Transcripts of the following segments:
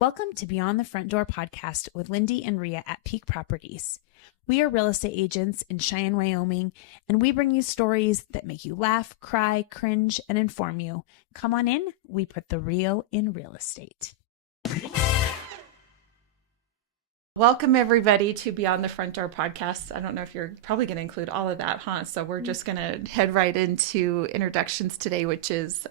Welcome to Beyond the Front Door podcast with Lindee and Rhea at Peak Properties. We are real estate agents in Cheyenne, Wyoming, and we bring you stories that make you laugh, cry, cringe, and inform you. Come on in. We put the real in real estate. Welcome, everybody, to Beyond the Front Door podcast. I don't know if you're probably going to include all of that, huh? So we're just going to head right into introductions today, which is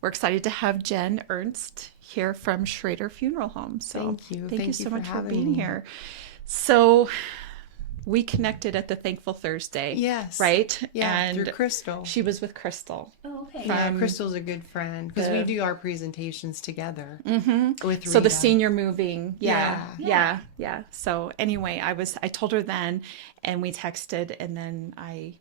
we're excited to have Jenn Ernst here from Schrader Funeral Home. So thank you. Thank you so much for being here. So we connected at the Thankful Thursday. Yes. Right? Yeah, and through Crystal. She was with Crystal. Oh, okay. Yeah, Crystal's a good friend because we do our presentations together with Rhea. So the senior moving. Yeah. So anyway, I told her then, and we texted, and then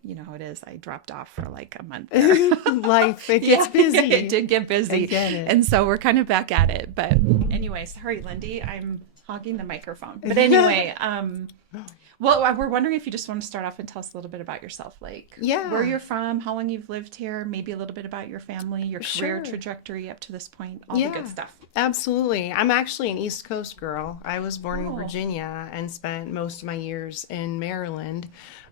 you know how it is, I dropped off for like a month there. Life, it gets busy. It did get busy. I get it. And so we're kind of back at it. But anyway, sorry, Lindee, I'm hogging the microphone. But anyway, well, we're wondering if you just want to start off and tell us a little bit about yourself, like where you're from, how long you've lived here, maybe a little bit about your family, your career trajectory up to this point, all the good stuff. Absolutely. I'm actually an East Coast girl. I was born in Virginia and spent most of my years in Maryland.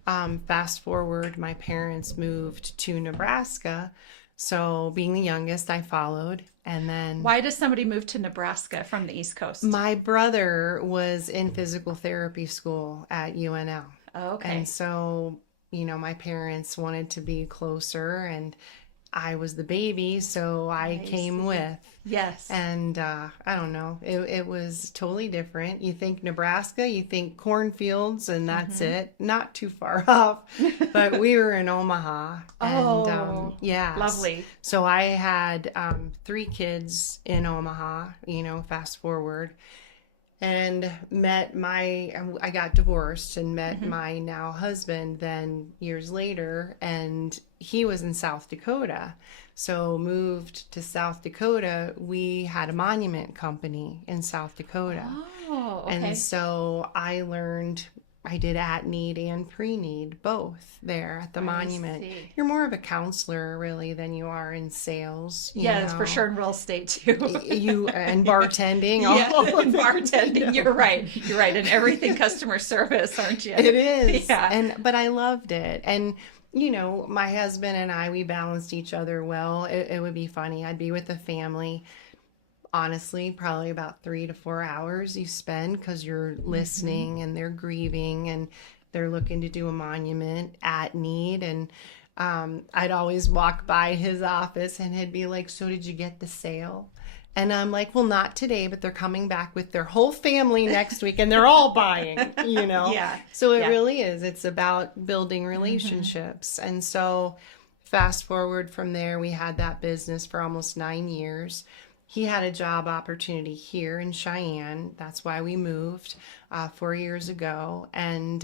Fast forward, my parents moved to Nebraska. So being the youngest, I followed. And then... Why does somebody move to Nebraska from the East Coast? My brother was in physical therapy school at UNL. Oh, okay. And so, you know, my parents wanted to be closer, and I was the baby, so I came with. Yes. And I don't know, it was totally different. You think Nebraska, you think cornfields, and that's it. Not too far off, but we were in Omaha. And, lovely. So I had 3 kids in Omaha, you know, fast forward. And I got divorced and met my now husband then years later, and he was in South Dakota. So moved to South Dakota. We had a monument company in South Dakota. Oh, okay. And so I did at-need and pre-need both there at the monument. See. You're more of a counselor really than you are in sales. That's for sure in real estate too. And bartending. And bartending. You're right. And everything customer service, aren't you? It is. Yeah. But I loved it. And you know, my husband and I, we balanced each other well. It would be funny. I'd be with the family. Honestly, probably about 3 to 4 hours you spend because you're listening and they're grieving and they're looking to do a monument at need. And I'd always walk by his office and he'd be like, "So did you get the sale?" And I'm like, "Well, not today, but they're coming back with their whole family next week and they're all buying," you know? Yeah. So it really is. It's about building relationships. And so fast forward from there, we had that business for almost 9 years. He had a job opportunity here in Cheyenne. That's why we moved 4 years ago. And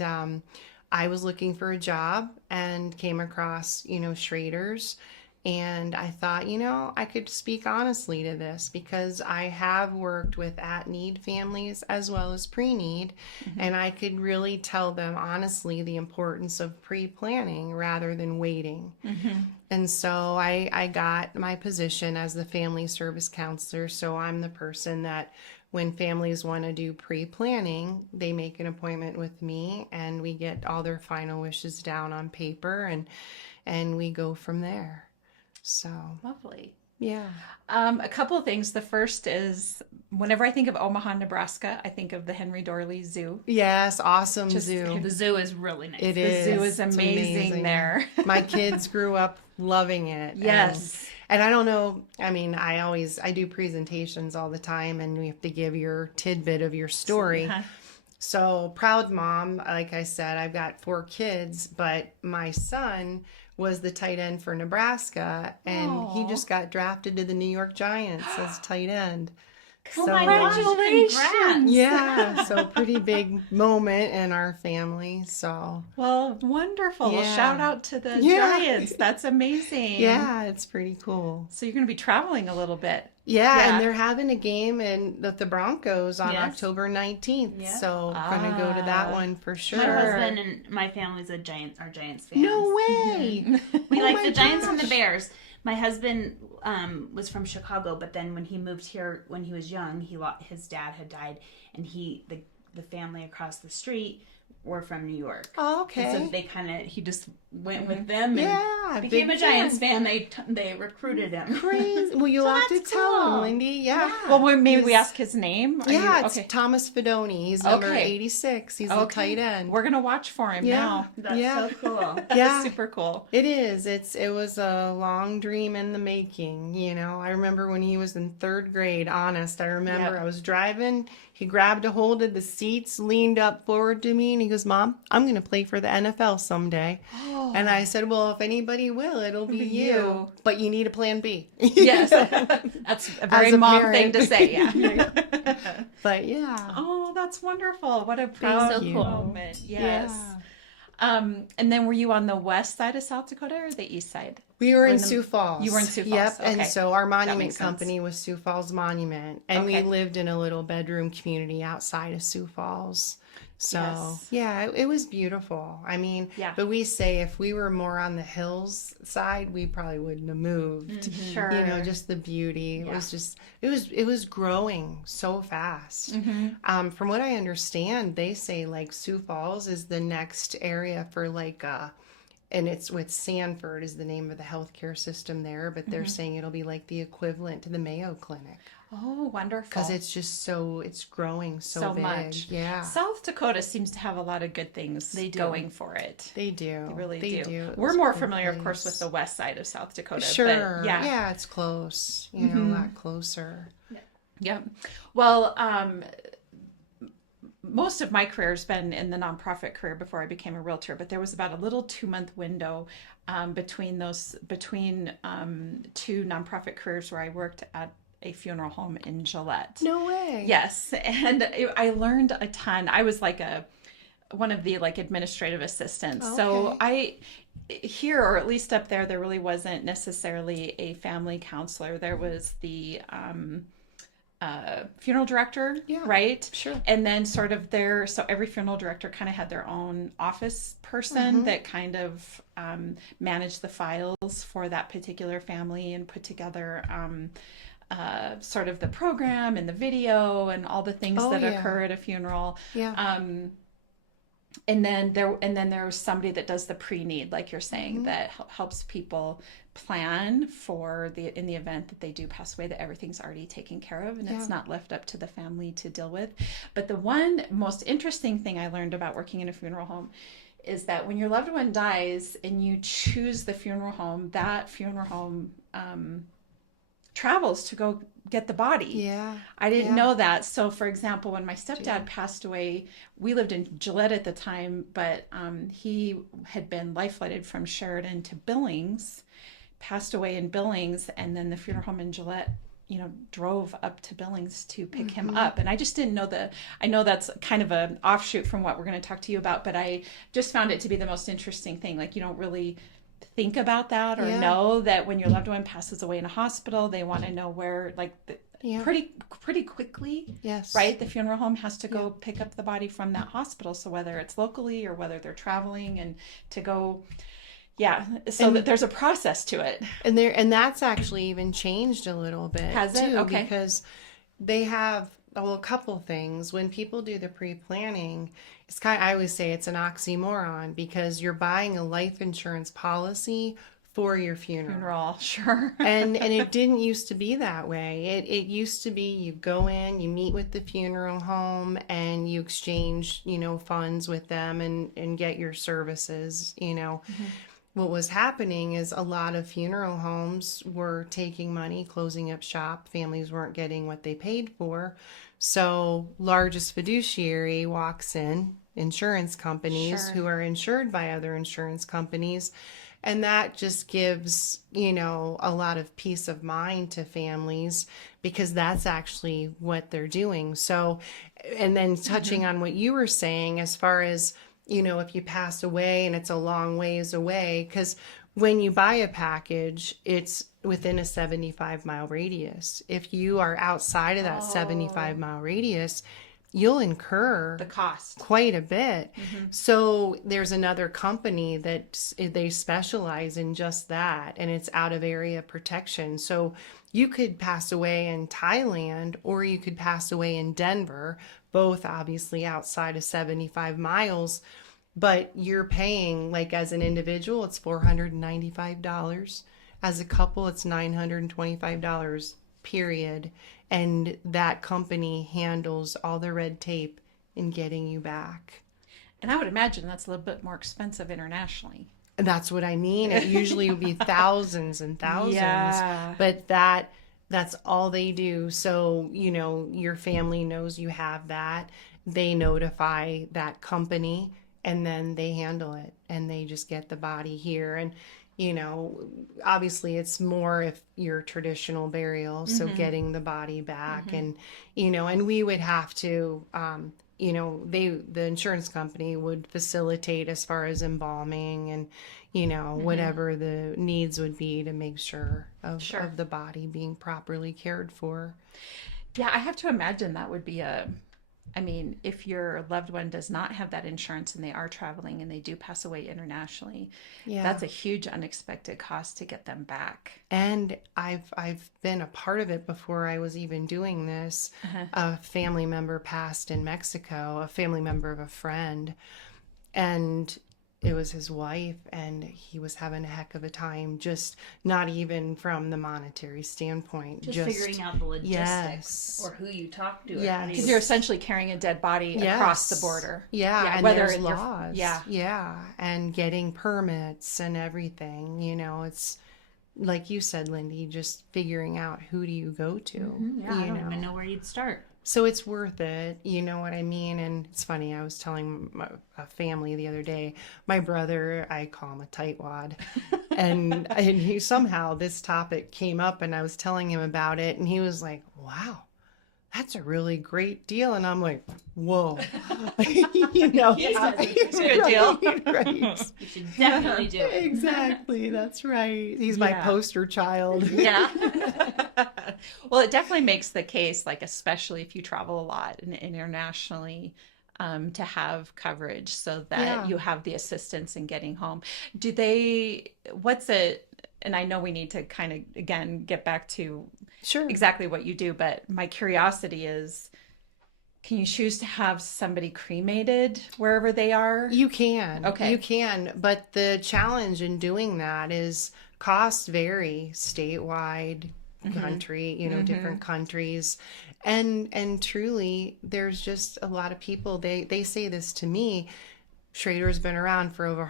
I was looking for a job and came across, you know, Schrader's. And I thought, you know, I could speak honestly to this because I have worked with at-need families as well as pre-need. And I could really tell them honestly the importance of pre-planning rather than waiting. And so I got my position as the family service counselor. So I'm the person that when families want to do pre-planning, they make an appointment with me and we get all their final wishes down on paper and we go from there. So lovely. Yeah. A couple of things. The first is whenever I think of Omaha, Nebraska, I think of the Henry Dorley Zoo. Yes, awesome zoo. The zoo is really nice. It The is. zoo is amazing there. My kids grew up loving it. Yes. And I don't know, I mean, I do presentations all the time and we have to give your tidbit of your story. So proud mom, like I said, I've got 4 kids, but my son was the tight end for Nebraska, and he just got drafted to the New York Giants as tight end. Oh, my gosh, congratulations. Yeah, so pretty big moment in our family. So well, wonderful. Yeah. Well, shout out to the Giants. That's amazing. Yeah, it's pretty cool. So you're going to be traveling a little bit. Yeah, and they're having a game with the Broncos on Yes. October 19th. Yeah. So going to go to that one for sure. My husband and my family's are Giants fans. No way. We like my the Giants and gosh. the Bears. My husband was from Chicago, but then when he moved here when he was young, his dad had died, and the family across the street were from New York. Oh, okay. And so he just went with them and big became a Giants fan. They recruited him. Crazy. Well, you'll have to tell him, Lindee. Yeah. Well, maybe we ask his name. It's Thomas Fedoni. He's number 86. He's a tight end. We're gonna watch for him now. That's so cool. Yeah, super cool. It is. It was a long dream in the making. I remember when he was in 3rd grade. Honest, I remember I was driving. He grabbed a hold of the seats, leaned up forward to me, and he goes, "Mom, I'm going to play for the NFL someday." Oh. And I said, "Well, if anybody will, it'll be you. But you need a plan B." Yes. That's a very mom thing to say, yeah. But yeah. Oh, that's wonderful. What a proud moment. Yes. Yeah. And then were you on the west side of South Dakota or the east side? We were in Sioux Falls. You were in Sioux Falls. Yep. Okay. And so our monument company was Sioux Falls Monument. And we lived in a little bedroom community outside of Sioux Falls. So, it was beautiful. I mean, but we say if we were more on the hills side, we probably wouldn't have moved. Mm-hmm. Sure. Just the beauty. It was just, it was growing so fast. Mm-hmm. From what I understand, they say like Sioux Falls is the next area for and it's with Sanford is the name of the healthcare system there, but they're saying it'll be like the equivalent to the Mayo Clinic. Oh, wonderful. Because it's just it's growing so big. Much. Yeah. South Dakota seems to have a lot of good things going for it. They do. They really do. It's We're more familiar, of course, with the west side of South Dakota. Sure. But yeah, it's close. A lot closer. Yeah. Well, most of my career has been in the nonprofit career before I became a realtor, but there was about a little 2-month window between two nonprofit careers where I worked at a funeral home in Gillette. No way. Yes. And I learned a ton. I was like one of the administrative assistants. Okay. So here, or at least up there really wasn't necessarily a family counselor. There was the funeral director, right? Sure. And then so every funeral director kind of had their own office person that kind of managed the files for that particular family and put together sort of the program and the video and all the things that occur at a funeral. Yeah. And then there was somebody that does the pre-need, like you're saying, that helps people plan for in the event that they do pass away, that everything's already taken care of and it's not left up to the family to deal with. But the one most interesting thing I learned about working in a funeral home is that when your loved one dies and you choose the funeral home, that funeral home travels to go get the body. Yeah. I didn't know that. So for example, when my stepdad passed away, we lived in Gillette at the time, but he had been life flighted from Sheridan to Billings, passed away in Billings, and then the funeral home in Gillette, drove up to Billings to pick him up. And I just didn't know I know that's kind of an offshoot from what we're going to talk to you about, but I just found it to be the most interesting thing. Like, you don't really think about that or know that when your loved one passes away in a hospital, they want to know where, pretty quickly, right? The funeral home has to go pick up the body from that hospital. So whether it's locally or whether they're traveling and to go, that there's a process to it. And that's actually even changed a little bit. Has it? Too, Okay. Because they have a couple things. When people do the pre-planning, I always say it's an oxymoron because you're buying a life insurance policy for your funeral. Sure. and it didn't used to be that way. It used to be you go in, you meet with the funeral home, and you exchange, funds with them and get your services, What was happening is a lot of funeral homes were taking money, closing up shop. Families weren't getting what they paid for. So largest fiduciary walks in, insurance companies who are insured by other insurance companies. And that just gives, a lot of peace of mind to families because that's actually what they're doing. So, and then touching on what you were saying as far as, if you pass away and it's a long ways away, because when you buy a package, it's within a 75-mile radius. If you are outside of that 75-mile radius, you'll incur the cost quite a bit. So there's another company that they specialize in just that, and it's out of area protection. So you could pass away in Thailand or you could pass away in Denver, both obviously outside of 75 miles, but you're paying, like as an individual, it's $495. As a couple, it's $925, period. And that company handles all the red tape in getting you back. And I would imagine that's a little bit more expensive internationally. That's what I mean. It usually would be thousands and thousands, Yeah. but that's all they do. So, your family knows you have that. They notify that company and then they handle it and they just get the body here. And, obviously it's more if you're traditional burial. So getting the body back and, and we would have to, the insurance company would facilitate as far as embalming and, whatever the needs would be to make sure of the body being properly cared for. Yeah, I have to imagine that would be if your loved one does not have that insurance and they are traveling and they do pass away internationally, that's a huge unexpected cost to get them back. And I've been a part of it before I was even doing this. A family member passed in Mexico, a family member of a friend, and it was his wife, and he was having a heck of a time, just not even from the monetary standpoint. Just figuring out the logistics or who you talk to. Yes. Because you're essentially carrying a dead body across the border. Yeah, and whether there's laws. Yeah, and getting permits and everything. It's like you said, Lindee, just figuring out who do you go to. Yeah, I don't even know where you'd start. So it's worth it, you know what I mean? And it's funny, I was telling a family the other day, my brother, I call him a tightwad, and he somehow, this topic came up and I was telling him about it and he was like, wow, that's a really great deal. And I'm like, whoa, It's a good deal. Right. You should definitely do it. Exactly, that's right. He's my poster child. Yeah. Well, it definitely makes the case, like, especially if you travel a lot and internationally, to have coverage so that you have the assistance in getting home. And I know we need to kind of, again, get back to exactly what you do, but my curiosity is, can you choose to have somebody cremated wherever they are? You can. Okay. You can. But the challenge in doing that is costs vary statewide, country, different countries. And truly, there's just a lot of people, they say this to me, Schrader's been around for over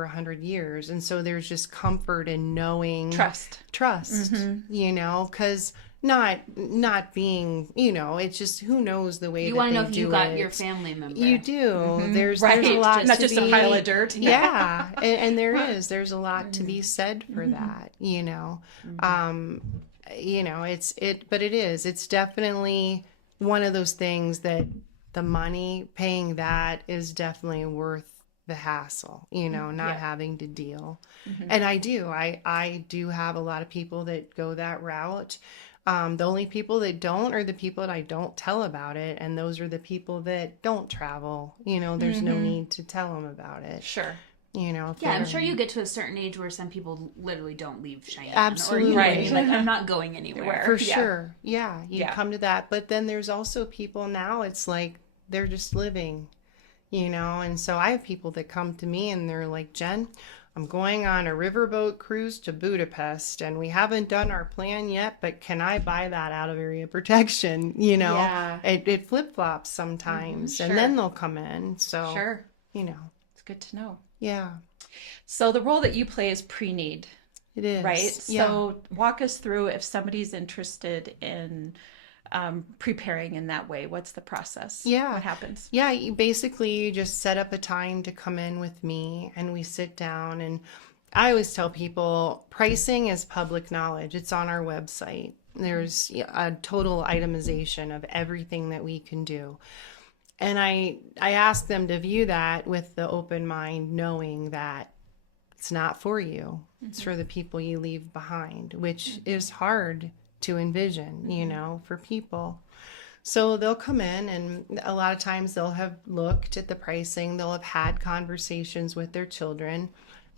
100 years. And so there's just comfort in knowing. Trust. Because not being, it's just who knows the way you that want to know they if do you got it. your family member. You do. There's a Right. lot Not to just be, a pile of dirt. Yeah. and there's a lot to be said for that, it's definitely one of those things that the money paying that is definitely worth the hassle, not having to deal. And I do have a lot of people that go that route. The only people that don't are the people that I don't tell about it. And those are the people that don't travel. There's no need to tell them about it. Sure. I'm sure you get to a certain age where some people literally don't leave Cheyenne. Absolutely. Right. Like, I'm not going anywhere. For sure. Yeah. You come to that. But then there's also people now, it's like they're just living, and so I have people that come to me and they're like, Jenn, I'm going on a riverboat cruise to Budapest and we haven't done our plan yet, but can I buy that out of area protection? It flip-flops sometimes and then they'll come in. So, It's good to know. Yeah. So the role that you play is pre-need. It is. Right? So walk us through if somebody's interested in preparing in that way. What's the process? Yeah. What happens? Yeah. You just set up a time to come in with me and we sit down, and I always tell people pricing is public knowledge. It's on our website. There's a total itemization of everything that we can do. And I ask them to view that with the open mind, knowing that it's not for you. It's for the people you leave behind, which is hard to envision, for people. So they'll come in, and a lot of times they'll have looked at the pricing. They'll have had conversations with their children.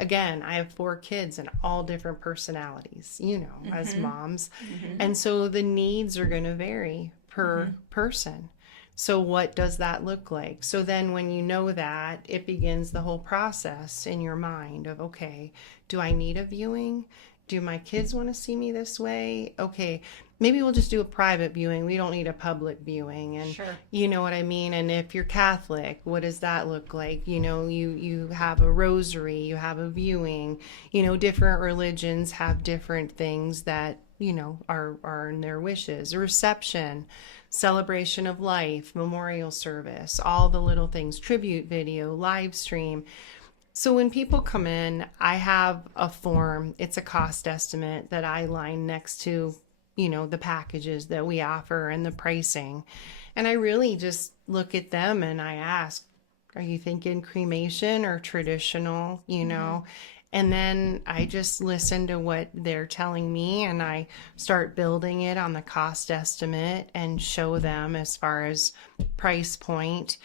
Again, I have 4 kids and all different personalities, as moms. And so the needs are going to vary per person. So what does that look like? So then when you know that, it begins the whole process in your mind of, okay, do I need a viewing? Do my kids want to see me this way? Okay, maybe we'll just do a private viewing. We don't need a public viewing. And Sure. you know what I mean? And if you're Catholic, what does that look like? You have a rosary, you have a viewing. Different religions have different things that, are in their wishes. A reception, celebration of life, memorial service, all the little things, tribute video, live stream. So when people come in, I have a form. It's a cost estimate that I line next to, the packages that we offer and the pricing. And I really just look at them and I ask, are you thinking cremation or traditional, And then I just listen to what they're telling me and I start building it on the cost estimate and show them as far as price point.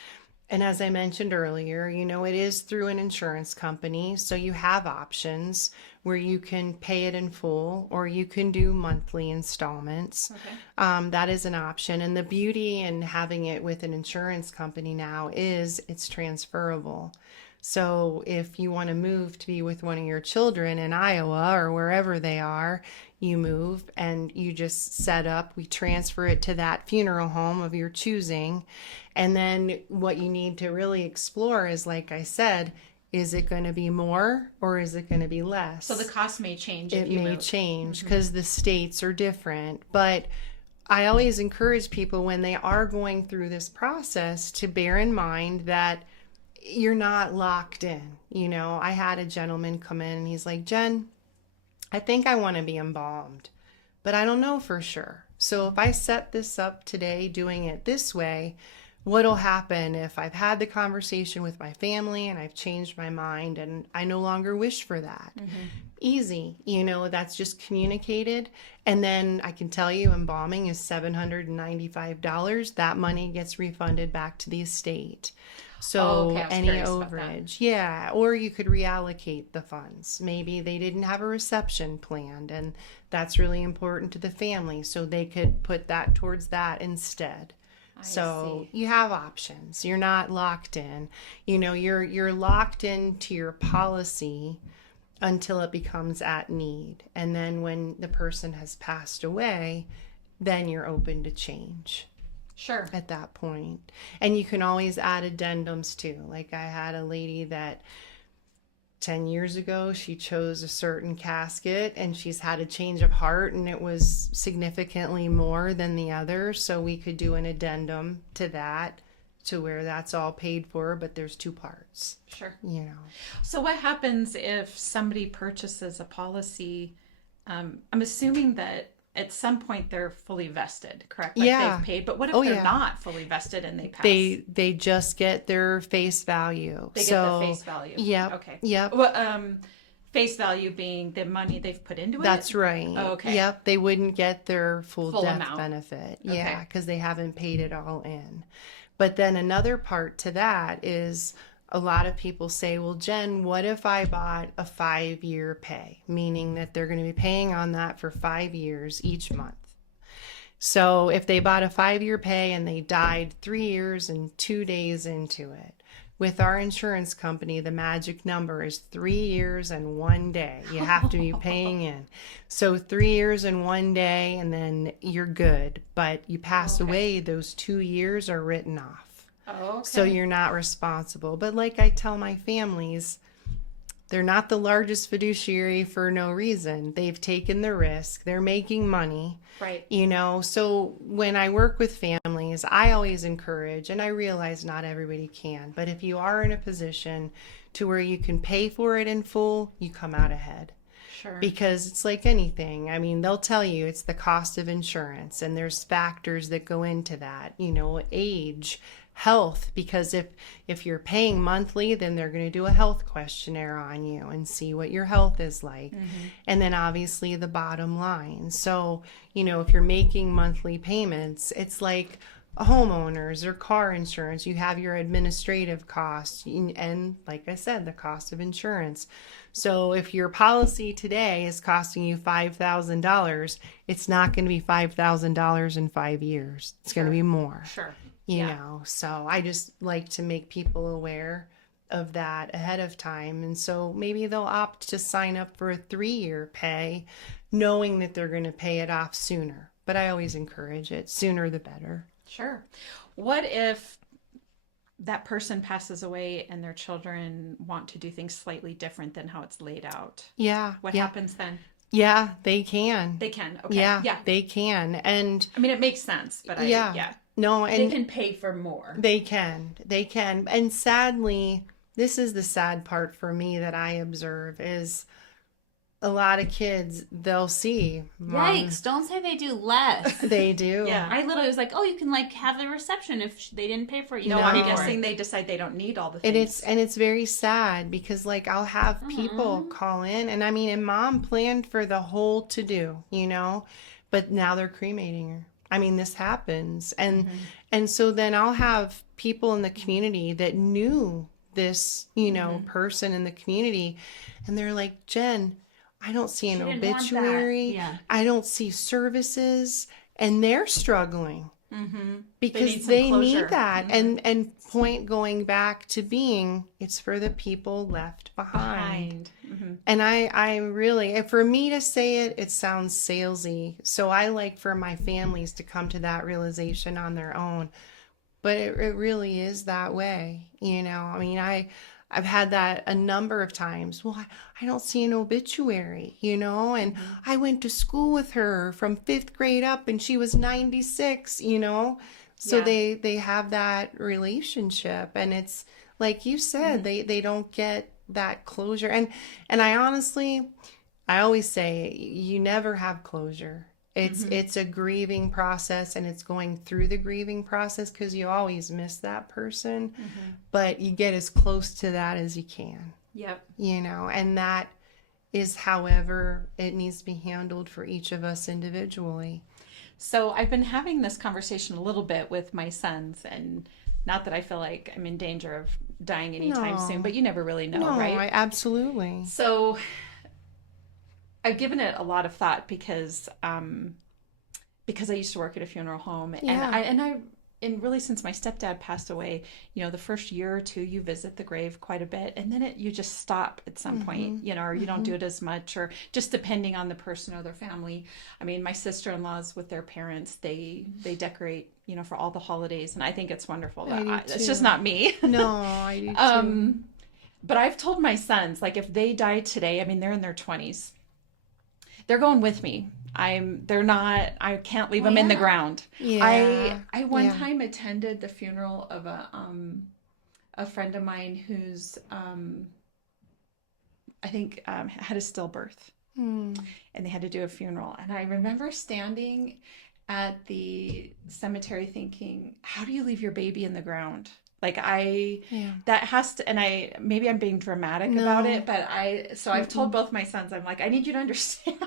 And as I mentioned earlier, it is through an insurance company. So you have options where you can pay it in full or you can do monthly installments. Okay. That is an option. And the beauty in having it with an insurance company now is it's transferable. So if you want to move to be with one of your children in Iowa or wherever they are, you move and you just set up, we transfer it to that funeral home of your choosing. And then what you need to really explore is, like I said, is it going to be more or is it going to be less? So the cost may change. It may change because the states are different. But I always encourage people when they are going through this process to bear in mind that you're not locked in. I had a gentleman come in and he's like, Jenn, I think I want to be embalmed, but I don't know for sure. So if I set this up today, doing it this way, what'll happen if I've had the conversation with my family and I've changed my mind and I no longer wish for that? Easy. That's just communicated. And then I can tell you embalming is $795. That money gets refunded back to the estate. So any overage, yeah, or you could reallocate the funds. Maybe they didn't have a reception planned and that's really important to the family. So they could put that towards that instead. So you have options. You're not locked in. You're locked into your policy until it becomes at need. And then when the person has passed away, then you're open to change. Sure. At that point. And you can always add addendums too. Like I had a lady that 10 years ago, she chose a certain casket and she's had a change of heart and it was significantly more than the other. So we could do an addendum to that to where that's all paid for, but there's 2 parts. Sure. So what happens if somebody purchases a policy? I'm assuming that at some point they're fully vested, correct? Like they've paid. But what if they're not fully vested and they pass? They just get their face value. They get the face value. Yeah. Okay. Yep. Well, face value being the money they've put into it? That's right. Oh, okay. Yep. They wouldn't get their full death amount. benefit. Okay. Yeah, because they haven't paid it all in. But then another part to that is a lot of people say, well, Jenn, what if I bought a 5-year pay? Meaning that they're going to be paying on that for 5 years each month. So if they bought a 5-year pay and they died 3 years and 2 days into it, with our insurance company, the magic number is 3 years and 1 day. You have to be paying in. So 3 years and 1 day, and then you're good. But you pass away, those 2 years are written off. Oh, okay. So you're not responsible. But like I tell my families, they're not the largest fiduciary for no reason. They've taken the risk. They're making money. Right. So when I work with families, I always encourage, and I realize not everybody can, but if you are in a position to where you can pay for it in full, you come out ahead. Sure. Because it's like anything. I mean, they'll tell you it's the cost of insurance, and there's factors that go into that, age, health, because if you're paying monthly, then they're going to do a health questionnaire on you and see what your health is like. And then obviously the bottom line. So, if you're making monthly payments, it's like homeowners or car insurance. You have your administrative costs and, like I said, the cost of insurance. So if your policy today is costing you $5,000, it's not going to be $5,000 in 5 years. It's going to be more. Sure. You know, so I just like to make people aware of that ahead of time. And so maybe they'll opt to sign up for a 3-year pay, knowing that they're going to pay it off sooner. But I always encourage it. Sooner the better. Sure. What if that person passes away and their children want to do things slightly different than how it's laid out? Yeah. What happens then? Yeah, they can. They can. Okay. Yeah, they can. And I mean, it makes sense, but yeah. No, and they can pay for more. They can. And sadly, this is the sad part for me that I observe is a lot of kids, they'll see. Yikes, don't say they do less. They do. Yeah. I literally was like, oh, you can like have the reception if they didn't pay for it. You No, don't I'm pay for guessing it. they decide they don't need all the things. And it's very sad because like I'll have people call in and I mean, and mom planned for the whole to do, you know, but now they're cremating her. I mean, this happens. And so then I'll have people in the community that knew this, you know, person in the community. And they're like, Jen, I don't see an obituary. Yeah. I don't see services. And they're struggling because they they need need that. And point going back to being, it's for the people left behind. And I really, and for me to say it, it sounds salesy. So I like for my families to come to that realization on their own. But it really is that way. You know, I mean, I've had that a number of times. Well, I don't see an obituary, you know, and I went to school with her from 5th grade up and she was 96, you know. So they have that relationship and it's like you said, they don't get that closure. And I honestly, I always say you never have closure. It's a grieving process and it's going through the grieving process because you always miss that person, but you get as close to that as you can. Yep. You know, and that is however it needs to be handled for each of us individually. So I've been having this conversation a little bit with my sons, and not that I feel like I'm in danger of dying anytime soon, but you never really know, right? Absolutely. So I've given it a lot of thought because I used to work at a funeral home, and really since my stepdad passed away, you know, the first year or two you visit the grave quite a bit, and then you just stop at some point, you know, or you don't do it as much, or just depending on the person or their family. I mean, my sister-in-laws with their parents, they decorate, you know, for all the holidays, and I think it's wonderful. It's just not me. No, I do too. But I've told my sons, like, if they die today, I mean, they're in their 20s. They're going with me. I can't leave them in the ground. Yeah. I one time attended the funeral of a friend of mine who's, I think, had a stillbirth, and they had to do a funeral. And I remember standing at the cemetery thinking, how do you leave your baby in the ground? Like that has to, and maybe I'm being dramatic about it, but I've told both my sons, I'm like, I need you to understand,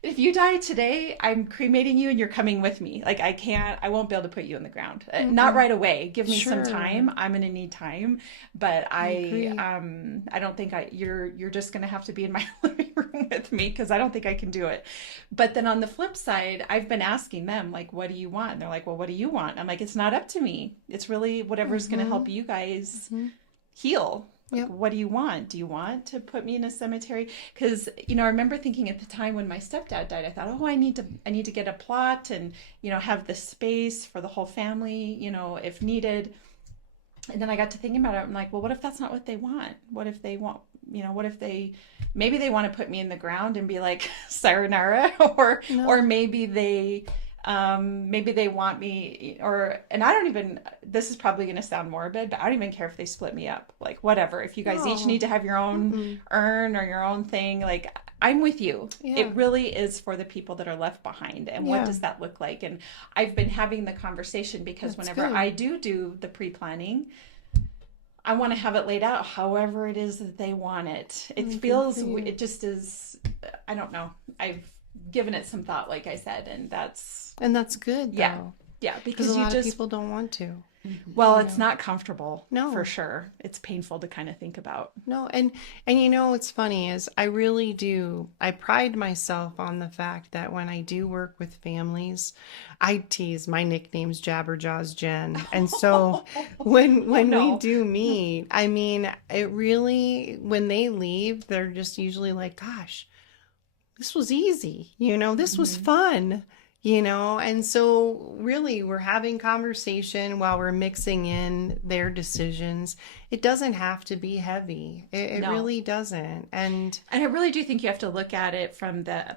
if you die today, I'm cremating you and you're coming with me. Like I won't be able to put you in the ground. Not right away. Give me some time. I'm going to need time, but I don't think you're just going to have to be in my living room with me because I don't think I can do it. But then on the flip side, I've been asking them, like, what do you want? And they're like, well, what do you want? I'm like, it's not up to me. It's really whatever's going to help you guys heal. Like, what do you want? Do you want to put me in a cemetery? Because, you know, I remember thinking at the time when my stepdad died, I thought, I need to get a plot and, you know, have the space for the whole family, you know, if needed. And then I got to thinking about it. I'm like, well, what if that's not what they want? What if they want, you know, what if maybe they want to put me in the ground and be like, sayonara, or maybe they want me, and I don't even, this is probably going to sound morbid, but I don't even care if they split me up, like whatever. If you guys each need to have your own urn or your own thing, like I'm with you. It really is for the people that are left behind. And what does that look like? And I've been having the conversation because whenever I do the pre-planning, I want to have it laid out however it is that they want it. It just is, I don't know. I've given it some thought, like I said, and that's good though. Yeah, because a lot of people don't want to. Well, it's not comfortable. No. For sure. It's painful to kind of think about. No, and you know what's funny is I really do. I pride myself on the fact that when I do work with families, I tease my nickname's Jabberjaws Jenn, and so when we do meet, I mean, it really when they leave, they're just usually like, "Gosh, this was easy," this was fun. And so really we're having conversation while we're mixing in their decisions. It doesn't have to be heavy. It really doesn't. And I really do think you have to look at it from the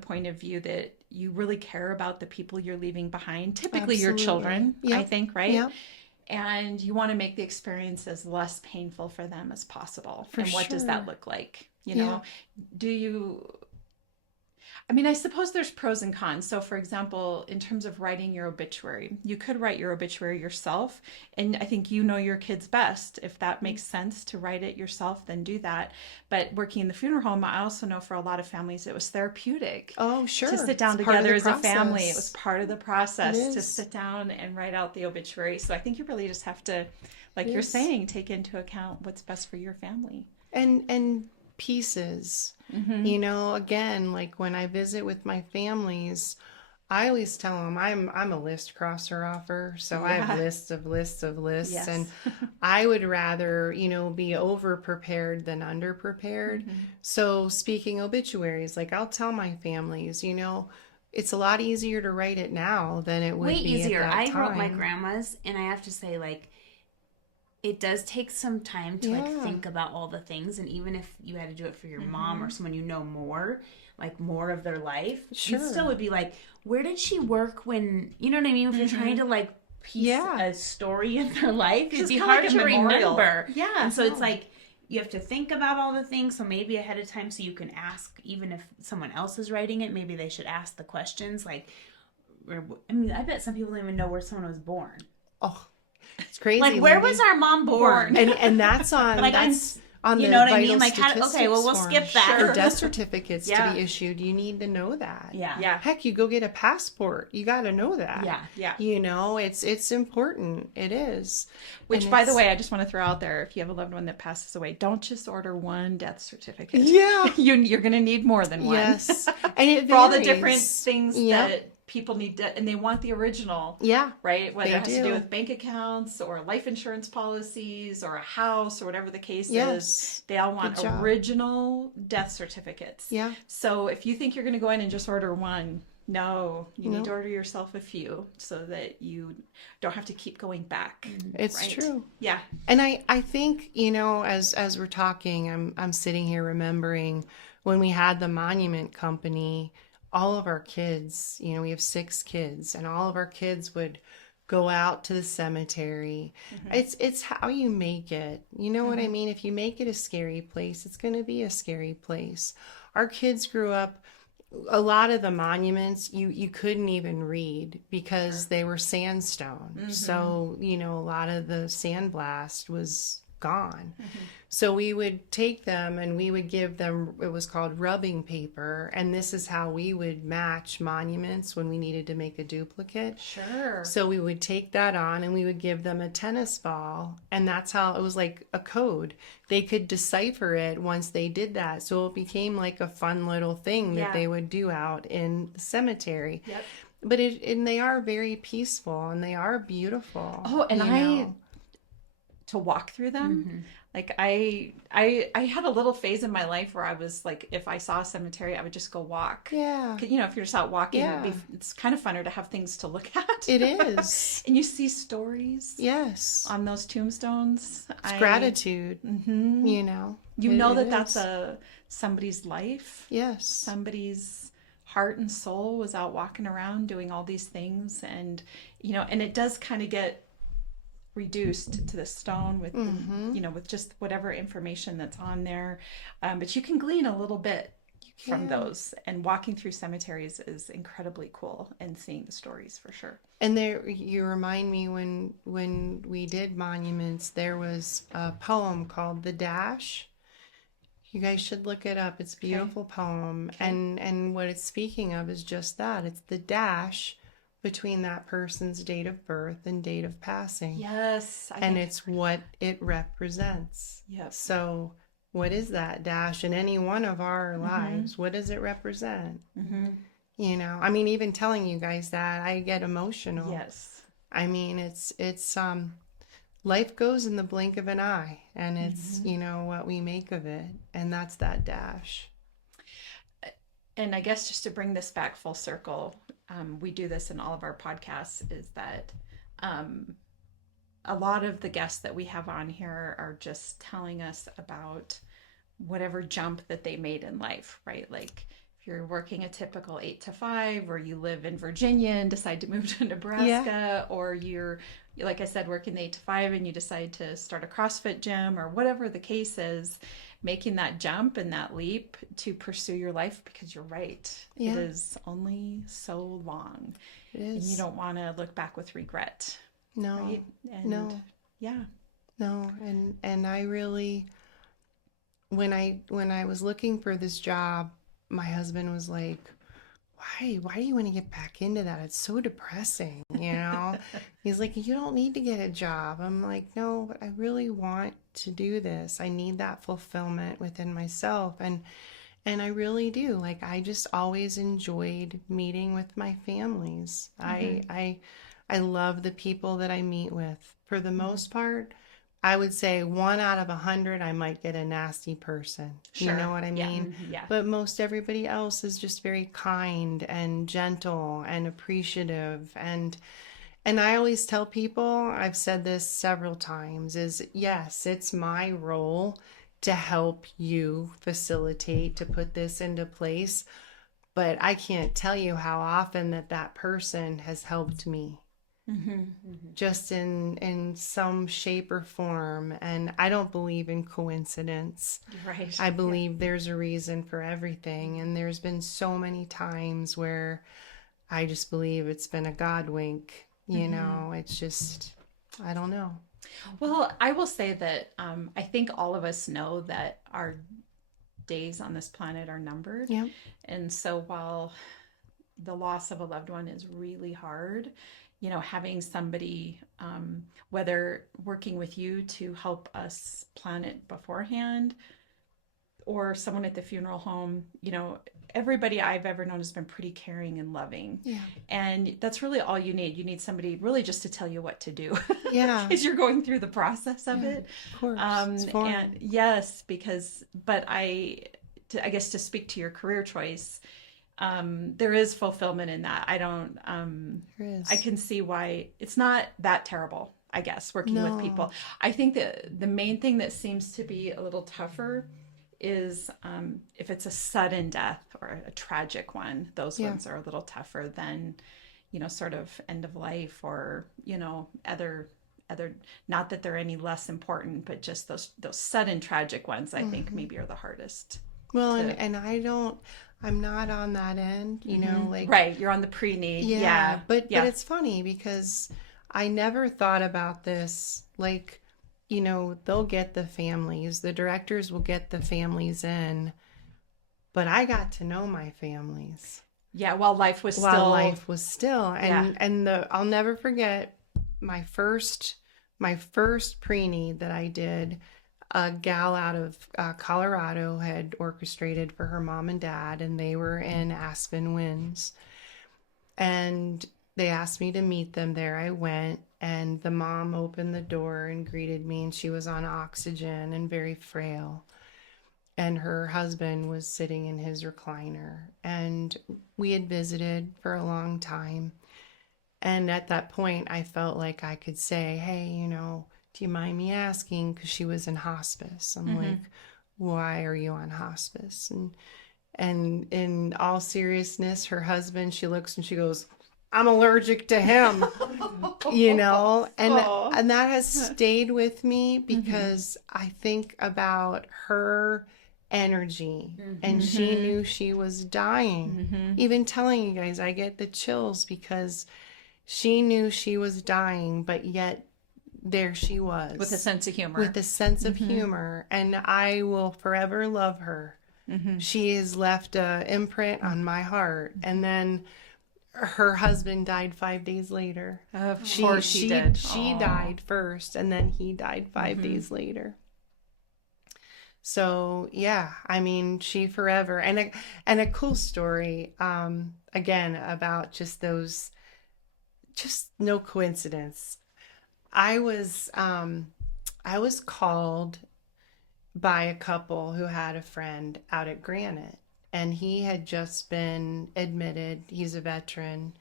point of view that you really care about the people you're leaving behind, typically your children, I think, right? Yep. And you want to make the experience as less painful for them as possible. And what does that look like? I suppose there's pros and cons. So, for example, in terms of writing your obituary, you could write your obituary yourself. And I think you know your kids best. If that makes sense to write it yourself, then do that. But working in the funeral home, I also know for a lot of families, it was therapeutic. Oh, sure. To sit down together as a family. It was part of the process to sit down and write out the obituary. So I think you really just have to, like you're saying, take into account what's best for your family. And pieces. Again, like when I visit with my families, I always tell them I'm a list crosser offer, so I have lists of lists of lists, yes. and I would rather be over prepared than under prepared. So speaking obituaries, like I'll tell my families, it's a lot easier to write it now than it would way be easier. at that I time. wrote my grandma's, and I have to say, like, it does take some time to like think about all the things, and even if you had to do it for your mom or someone more, like more of their life, you still would be like, where did she work when, you know what I mean? If you're trying to like piece a story in their life, it'd be hard to remember. Yeah. And so it's like, you have to think about all the things, so maybe ahead of time so you can ask, even if someone else is writing it, maybe they should ask the questions. Like, I bet some people don't even know where someone was born. Oh, it's crazy. Like, where was our mom born? And that's on like, that's on you the know what I vital mean? Like, statistics we'll form. skip that. For death certificates to be issued, you need to know that. Yeah. Heck, you go get a passport, you got to know that. Yeah. It's important. It is. Which, by the way, I just want to throw out there: if you have a loved one that passes away, don't just order one death certificate. Yeah, you're going to need more than one. Yes, and it varies. For all the different things that people need to, and they want the original. Yeah. Right? Whether it has to do with bank accounts or life insurance policies or a house or whatever the case is. They all want original death certificates. Yeah. So if you think you're going to go in and just order one, no, you need to order yourself a few so that you don't have to keep going back. It's true. Yeah. And I think, as we're talking, I'm sitting here remembering when we had the monument company, all of our kids, we have 6 kids, and all of our kids would go out to the cemetery. It's how you make it. You know what I mean? If you make it a scary place, it's going to be a scary place. Our kids grew up, a lot of the monuments you couldn't even read because they were sandstone. So, a lot of the sandblast was gone. So we would take them and we would give them, it was called rubbing paper, and this is how we would match monuments when we needed to make a duplicate. Sure. So we would take that on and we would give them a tennis ball, and that's how it was like a code. They could decipher it once they did that. So it became like a fun little thing that they would do out in the cemetery. Yep. But and they are very peaceful and they are beautiful. Oh, and to walk through them. Like I had a little phase in my life where I was like, if I saw a cemetery, I would just go walk. Yeah. If you're just out walking, it's kind of funner to have things to look at. It is. And you see stories. Yes. On those tombstones. It's gratitude. You know that's somebody's life. Yes. Somebody's heart and soul was out walking around doing all these things, and and it does kind of get reduced to the stone with with just whatever information that's on there, but you can glean a little bit from those, and walking through cemeteries is incredibly cool, and seeing the stories for sure. And there, you remind me, when we did monuments, there was a poem called The Dash. You guys should look it up. It's a beautiful poem. And what it's speaking of is just that. It's the dash between that person's date of birth and date of passing. Yes. It's what it represents. Yep. So what is that dash in any one of our lives? What does it represent? You know, I mean, even telling you guys that, I get emotional. Yes. I mean, it's life goes in the blink of an eye, and it's, you know, what we make of it. And that's that dash. And I guess just to bring this back full circle, we do this in all of our podcasts, is that a lot of the guests that we have on here are just telling us about whatever jump that they made in life, right? Like if you're working a typical 8 to 5, or you live in Virginia and decide to move to Nebraska, or you're, like I said, working the 8 to 5 and you decide to start a CrossFit gym, or whatever the case is, making that jump and that leap to pursue your life, because you're right. It is only so long. It is. And you don't want to look back with regret. No. Right? And no. Yeah. No. And I really, when I was looking for this job, my husband was like, why do you want to get back into that? It's so depressing, you know? He's like, you don't need to get a job. I'm like, no, but I really want to do this. I need that fulfillment within myself. And I really do. Like, I just always enjoyed meeting with my families. I love the people that I meet with. For the most part, I would say 1 out of 100, I might get a nasty person. Sure. You know what I mean? Yeah. But most everybody else is just very kind and gentle and appreciative. And I always tell people, I've said this several times, is yes, it's my role to help you facilitate, to put this into place. But I can't tell you how often that person has helped me. Just in some shape or form. And I don't believe in coincidence. Right. I believe there's a reason for everything. And there's been so many times where I just believe it's been a God wink. You know, it's just, I don't know. Well, I will say that I think all of us know that our days on this planet are numbered. Yeah. And so while the loss of a loved one is really hard, you know, having somebody, whether working with you to help us plan it beforehand, or someone at the funeral home, you know, everybody I've ever known has been pretty caring and loving. Yeah. And that's really all you need. You need somebody really just to tell you what to do. Yeah. As you're going through the process of it. Of course. And yes, but I guess to speak to your career choice, there is fulfillment in that. There is. I can see why it's not that terrible, I guess, working with people. I think that the main thing that seems to be a little tougher is if it's a sudden death or a tragic one. Those ones are a little tougher than, you know, sort of end of life, or, you know, other, not that they're any less important, but just those sudden tragic ones, I think maybe are the hardest. Well, and I'm not on that end, you know, like. Right. You're on the pre-need. Yeah. But it's funny because I never thought about this, like, you know, they'll get the families, the directors will get the families in, but I got to know my families. Yeah, while life was still. And I'll never forget my first pre-need that I did. A gal out of Colorado had orchestrated for her mom and dad, and they were in Aspen Winds. And they asked me to meet them there. I went, and the mom opened the door and greeted me, and she was on oxygen and very frail. And her husband was sitting in his recliner, and we had visited for a long time. And at that point, I felt like I could say, hey, you know, do you mind me asking? Because she was in hospice. I'm like, why are you on hospice? And in all seriousness, her husband, she looks and she goes, I'm allergic to him, you know, and that has stayed with me because I think about her energy and she knew she was dying. Even telling you guys, I get the chills because she knew she was dying, but yet there she was. With a sense of humor. With a sense of humor. And I will forever love her. She has left an imprint on my heart. And then her husband died 5 days later. Of course she did. She died first, and then he died 5 days later. So yeah, I mean, she forever. And a cool story, again, about just those, just no coincidence. I was called by a couple who had a friend out at Granite, and he had just been admitted. He's a veteran,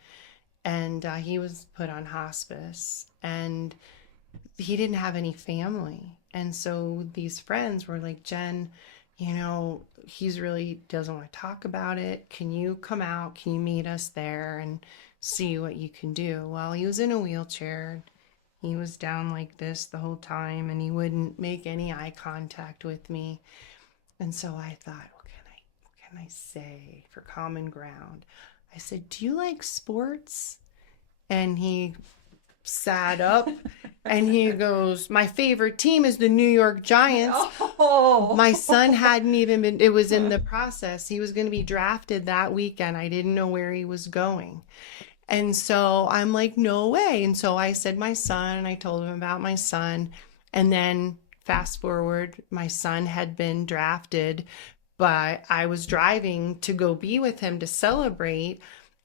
and he was put on hospice, and he didn't have any family. And so these friends were like, Jenn, you know, he's really doesn't want to talk about it. Can you come out? Can you meet us there and see what you can do? Well, he was in a wheelchair. He was down like this the whole time, and he wouldn't make any eye contact with me. And so I thought, what can I say for common ground? I said, do you like sports? And he sat up and he goes, my favorite team is the New York Giants. Oh. My son hadn't even been, it was in the process. He was going to be drafted that weekend. I didn't know where he was going. And so I'm like, no way. And so I said, my son, and I told him about my son. And then fast forward, my son had been drafted, but I was driving to go be with him to celebrate.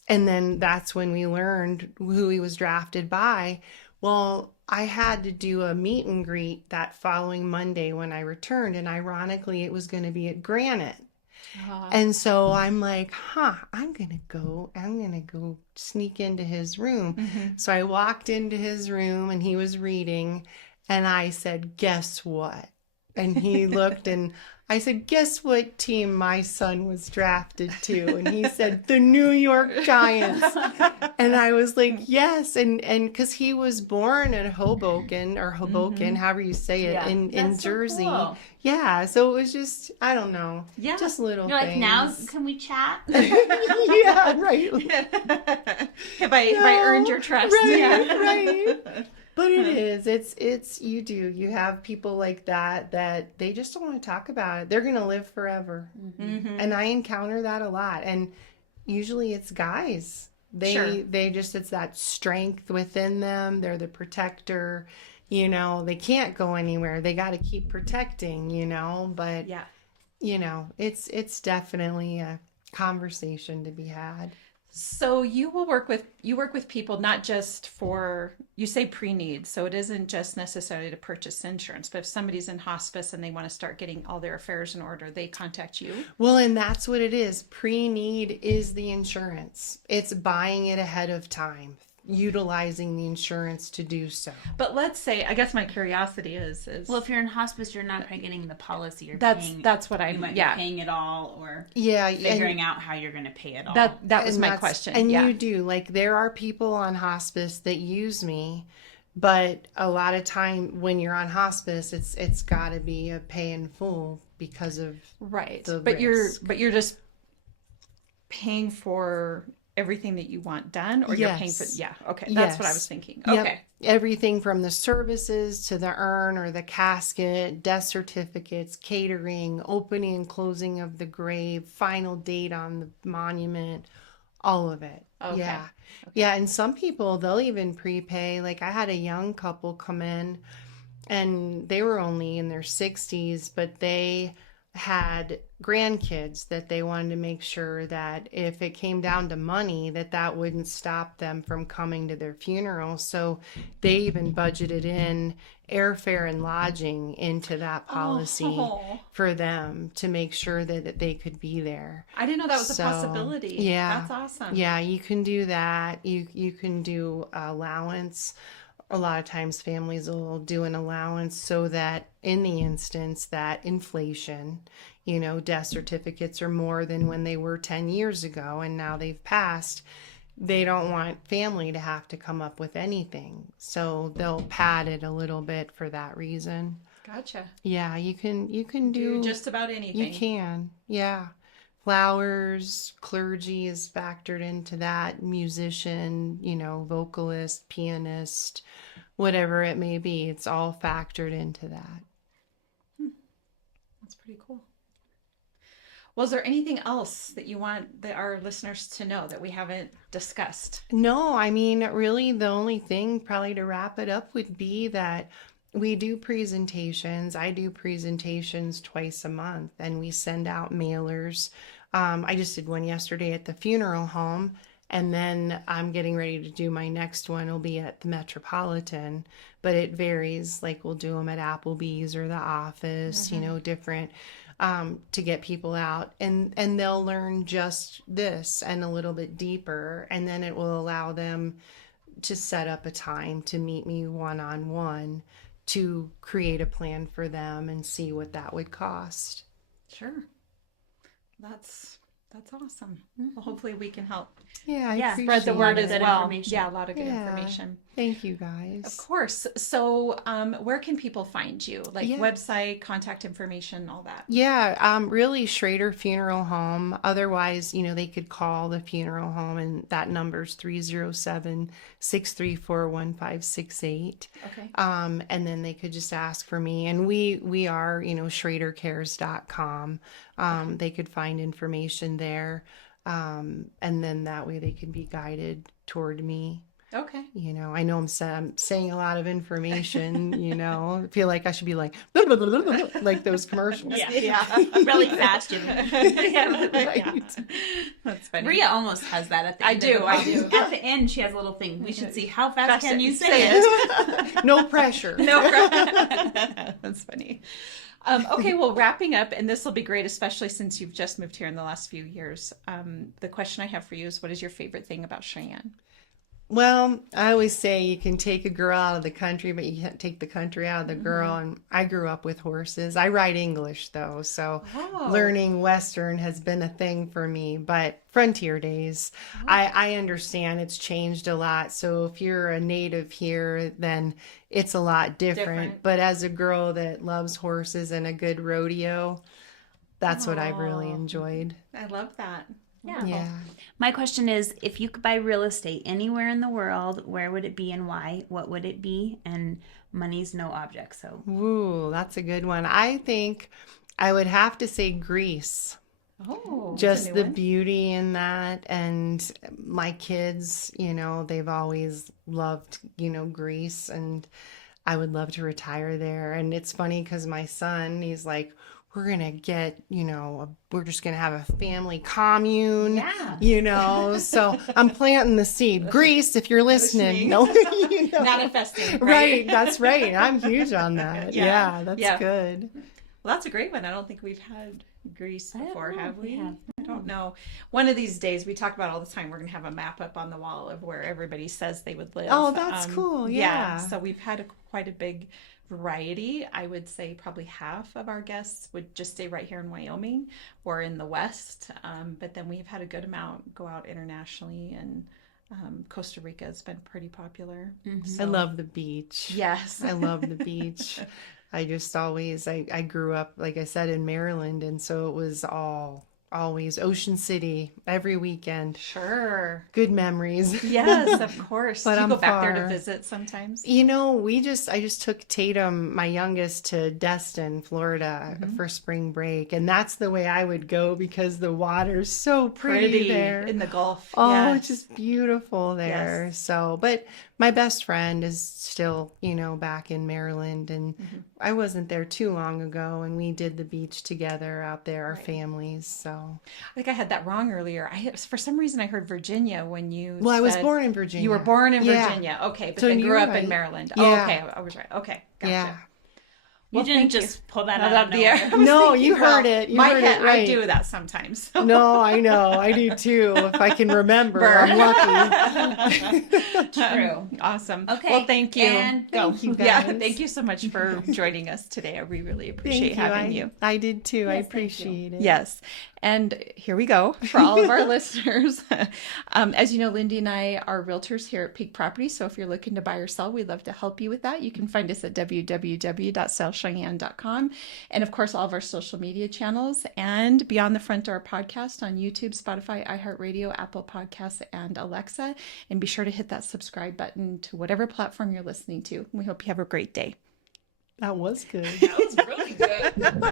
And then that's when we learned who he was drafted by. Well, I had to do a meet and greet that following Monday when I returned. And ironically, it was going to be at Granite. And so I'm like, I'm going to go sneak into his room. So I walked into his room and he was reading, and I said, guess what? And he looked, and I said, guess what team my son was drafted to? And he said, the New York Giants. And I was like, yes. And because he was born in Hoboken, however you say it, in Jersey. So cool. Yeah. So it was just, I don't know. Yeah. Just little You're things. Like, now can we chat? Yeah, right. Have I earned your trust? Right, yeah. Right. But it is. It's you have people like that they just don't want to talk about it. They're going to live forever. And I encounter that a lot. And usually it's guys. They just, it's that strength within them. They're the protector. You know, they can't go anywhere. They got to keep protecting, you know, but yeah. You know, it's definitely a conversation to be had. So you work with people not just for, you say pre-need, so it isn't just necessarily to purchase insurance, but if somebody's in hospice and they want to start getting all their affairs in order, they contact you? Well, and that's what it is. Pre-need is the insurance. It's buying it ahead of time, utilizing the insurance to do so. But let's say, I guess my curiosity is well, if you're in hospice, you're not getting the policy. You're that's what you might be paying it all, or figuring out how you're going to pay it all. That was my question. And you do, like, there are people on hospice that use me, but a lot of time when you're on hospice, it's got to be a pay in full because of the risk. You're just paying for everything that you want done, or you're paying for that's what I was thinking. Okay. Yep. Everything from the services to the urn or the casket, death certificates, catering, opening and closing of the grave, final date on the monument, all of it. Okay. Yeah. Okay. Yeah, and some people, they'll even prepay. Like, I had a young couple come in, and they were only in their 60s, but they had grandkids that they wanted to make sure that if it came down to money, that wouldn't stop them from coming to their funeral. So they even budgeted in airfare and lodging into that policy for them to make sure that they could be there. I didn't know that was a possibility. Yeah. That's awesome. Yeah, you can do that. You can do allowance. A lot of times families will do an allowance so that in the instance that inflation, you know, death certificates are more than when they were 10 years ago and now they've passed, they don't want family to have to come up with anything. So they'll pad it a little bit for that reason. Gotcha. Yeah, you can do just about anything. You can. Yeah. Flowers, clergy is factored into that, musician, you know, vocalist, pianist, whatever it may be. It's all factored into that. That's pretty cool. Well, is there anything else that you want our listeners to know that we haven't discussed? No, I mean, really, the only thing probably to wrap it up would be that we do presentations. I do presentations twice a month, and we send out mailers. I just did one yesterday at the funeral home, and then I'm getting ready to do my next one. Will be at the Metropolitan, but it varies. Like we'll do them at Applebee's or the office, different. To get people out, and they'll learn just this and a little bit deeper, and then it will allow them to set up a time to meet me one-on-one to create a plan for them and see what that would cost. Sure. That's awesome. Well, hopefully we can help. Yeah, spread the word as well. Information. Yeah, a lot of good information. Thank you, guys. Of course. So, where can people find you? Like website, contact information, all that. Yeah, really Schrader Funeral Home. Otherwise, they could call the funeral home, and that number's 307-634-1568. Okay. And then they could just ask for me. And we are, schradercares.com. They could find information there. And then that way they can be guided toward me. Okay. I know I'm saying a lot of information, I feel like I should be like, blah, blah, blah, blah, blah, like those commercials. Yeah. Really fast. Right. That's funny. Rhea almost has that at the end. I do. At the end, she has a little thing. We should see how fast can you say it. No pressure. That's funny. Okay, well, wrapping up, and this will be great, especially since you've just moved here in the last few years. The question I have for you is, what is your favorite thing about Cheyenne? Well, I always say you can take a girl out of the country, but you can't take the country out of the girl. And I grew up with horses. I write English, though, so learning Western has been a thing for me. But frontier days, I understand it's changed a lot. So if you're a native here, then it's a lot different. But as a girl that loves horses and a good rodeo, that's what I've really enjoyed. I love that. Yeah. My question is, if you could buy real estate anywhere in the world, where would it be and why? What would it be? And money's no object, so. Ooh, that's a good one. I think I would have to say Greece. Oh, just the beauty in that. And my kids, they've always loved, Greece, and I would love to retire there. And it's funny because my son, he's like, we're going to get, we're just going to have a family commune, so I'm planting the seed. Greece, if you're listening. No, Manifesting. Right. That's right. I'm huge on that. Yeah, that's good. Well, that's a great one. I don't think we've had Greece before, have we? I don't know. One of these days, we talk about all the time, we're going to have a map up on the wall of where everybody says they would live. Oh, that's cool. Yeah. So we've had quite a big variety. I would say probably half of our guests would just stay right here in Wyoming or in the West. But then we've had a good amount go out internationally, and Costa Rica has been pretty popular. Mm-hmm. So, I love the beach. Yes. I love the beach. I just always, I grew up, like I said, in Maryland. And so it was always Ocean City every weekend. Sure. Good memories. Yes, of course. But you I'm go back far. there to visit sometimes? I just took Tatum, my youngest, to Destin, Florida for spring break. And that's the way I would go because the water's so pretty there. In the Gulf. Oh, it's just beautiful there. Yes. So, but my best friend is still, back in Maryland, and I wasn't there too long ago, and we did the beach together out there, our families. So I think I had that wrong earlier. For some reason I heard Virginia when you I was born in Virginia. You were born in Virginia. Okay, but then grew up in Maryland. Yeah. Oh, okay, I was right. Okay, gotcha. Yeah. You didn't just pull that out of the air. nowhere. No, you heard it. You heard it right. I do that sometimes. No, I know. I do too. If I can remember, I'm lucky. True. Awesome. Okay. Well, thank you. And thank you, guys. Yeah, thank you so much for joining us today. We really appreciate having you. I did too. Yes, I appreciate it. Yes. And here we go for all of our listeners. As you know, Lindee and I are realtors here at Peak Properties. So if you're looking to buy or sell, we'd love to help you with that. You can find us at www.sellcheyenne.com. And of course, all of our social media channels and Beyond the Front Door podcast on YouTube, Spotify, iHeartRadio, Apple Podcasts, and Alexa. And be sure to hit that subscribe button to whatever platform you're listening to. We hope you have a great day. That was good. That was really good.